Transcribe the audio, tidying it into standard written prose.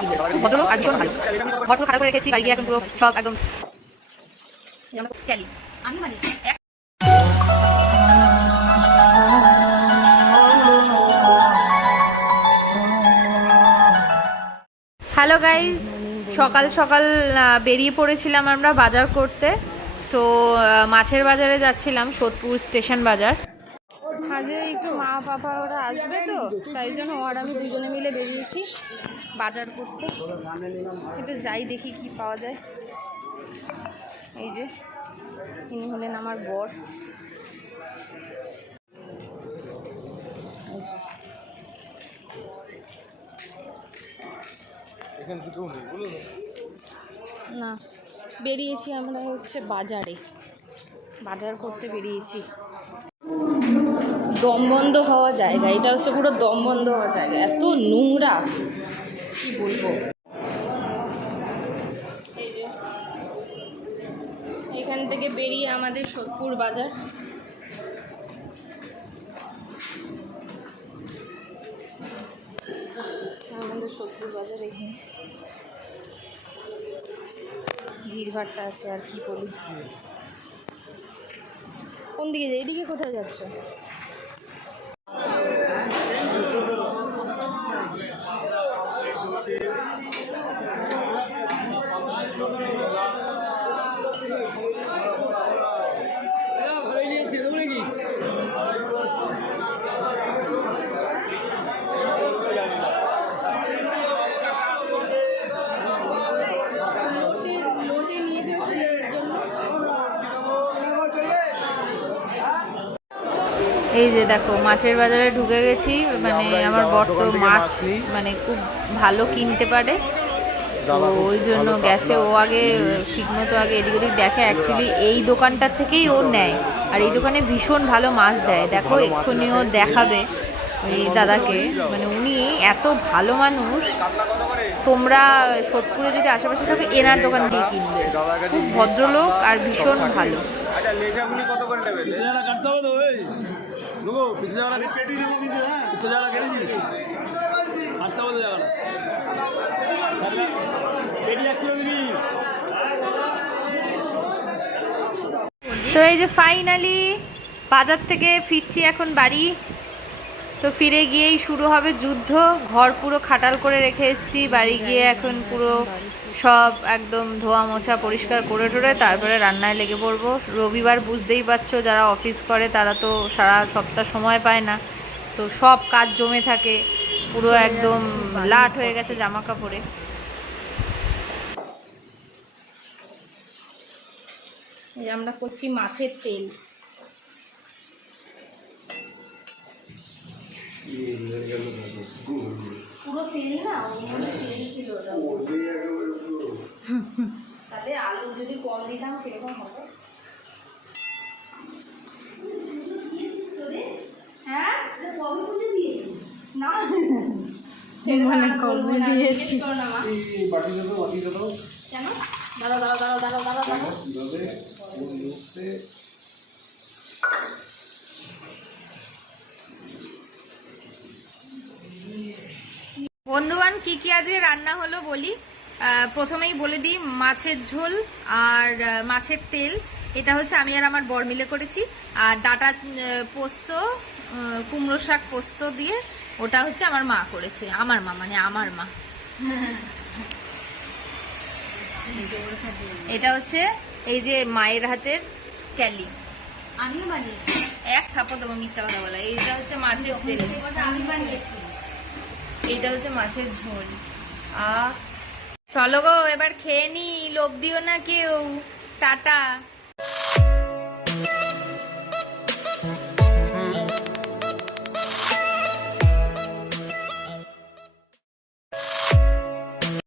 কি কিনবে। খুব ভদ্রলোক আর ভীষণ ভালো, ঘর পুরো খারাপ করে রেখেছি, বাড়ি গিয়ে এখন পুরো সব একদম ক্যালি আমি বানিয়েছি। হ্যালো গাইজ, সকাল সকাল বেরিয়ে পড়েছিলাম আমরা বাজার করতে। তো মাছের বাজারে যাচ্ছিলাম, সোদপুর স্টেশন বাজার। আজকে একটু মা পাপা ওরা আসবে, তো তাই জন্য ওরা আমি দুজনে মিলে বেরিয়েছি বাজার করতে। একটু যাই দেখি কি পাওয়া যায়। এই যে ইনি হলেন আমার বর। না, বেরিয়েছি আমরা হচ্ছে বাজার করতে বেরিয়েছি। দম বন্ধ হওয়া জায়গা, এটা হচ্ছে পুরো দম বন্ধ হওয়া জায়গা, এত নোংরা কি বলবো। এই যে এখান থেকে বেরিয়ে আমাদের সোদপুর বাজার। আমাদের সোদপুর বাজার, এখানে ভিড়ভাড়টা আছে আর কি বলি। কোন দিকে যাই? এদিকে কোথায় যাচ্ছ? এই যে দেখো মাছের বাজারে ঢুকে গেছি। মানে আমার বর তো মাছ মানে খুব ভালো কিনতে পারে, তো ওই জন্য গেছে। ও আগে ঠিকমতো আগে এদিক ওদিক দেখে। অ্যাকচুয়ালি এই দোকানটার থেকেই ও নেয়, আর এই দোকানে ভীষণ ভালো মাছ দেয়। দেখো এক্ষুনি ও দেখাবে ওই দাদাকে, মানে উনি এত ভালো মানুষ। তোমরা সোদপুরে যদি আশেপাশে থাকো এনার দোকান দিয়ে কিনবে, খুব ভদ্রলোক আর ভীষণ ভালো। তো এই যে ফাইনালি বাজার থেকে ফিরছি এখন বাড়ি। তো ফিরে গিয়েই শুরু হবে যুদ্ধ। ঘর পুরো খাটাল করে রেখে এসেছি, বাড়ি গিয়ে এখন পুরো সব একদম ধোয়া মোছা পরিষ্কার করে টোরে তারপরে রান্নায় লেগে পড়বো। রবিবার বুঝতেই পারছো, যারা অফিস করে তারা তো সারা সপ্তাহ সময় পায় না, তো সব কাজ জমে থাকে, পুরো একদম লাট হয়ে গেছে জামা কাপড়ে। এই আমরা করছি মাছের তেল। পুরো তেল না, তেল ছিল। তাহলে আলু যদি কম দিতাম সেরকম হতো। হ্যাঁ না কমে দিয়েছি। কেন? দাঁড়াও দাঁড়াও দাঁড়াও দাঁড়াও দাঁড়াও দাঁড়াও। বন্ধুগণ, কি কি আজকে রান্না হলো বলি। প্রথমেই বলে দিই, মাছের ঝোল আর মাছের তেল, এটা হচ্ছে আমি আর আমার বর মিলে করেছি। আর ডাটা পোস্ত, কুমড়ো শাক পোস্ত দিয়ে, ওটা হচ্ছে আমার মা করেছে। আমার মা মানে আমার মা। এটা হচ্ছে এই যে মায়ের হাতের ক্যালি, আমিও বানিয়েছি। এক থাপড় দেবো মিথ্যা কথা বলা। এইটা হচ্ছে মাছের তেল, আমি বানিয়েছি। এইটা হচ্ছে মাছের ঝোল। চলো গো এবার খেয়ে নি, লোভ দিও না কেউ। টাটা।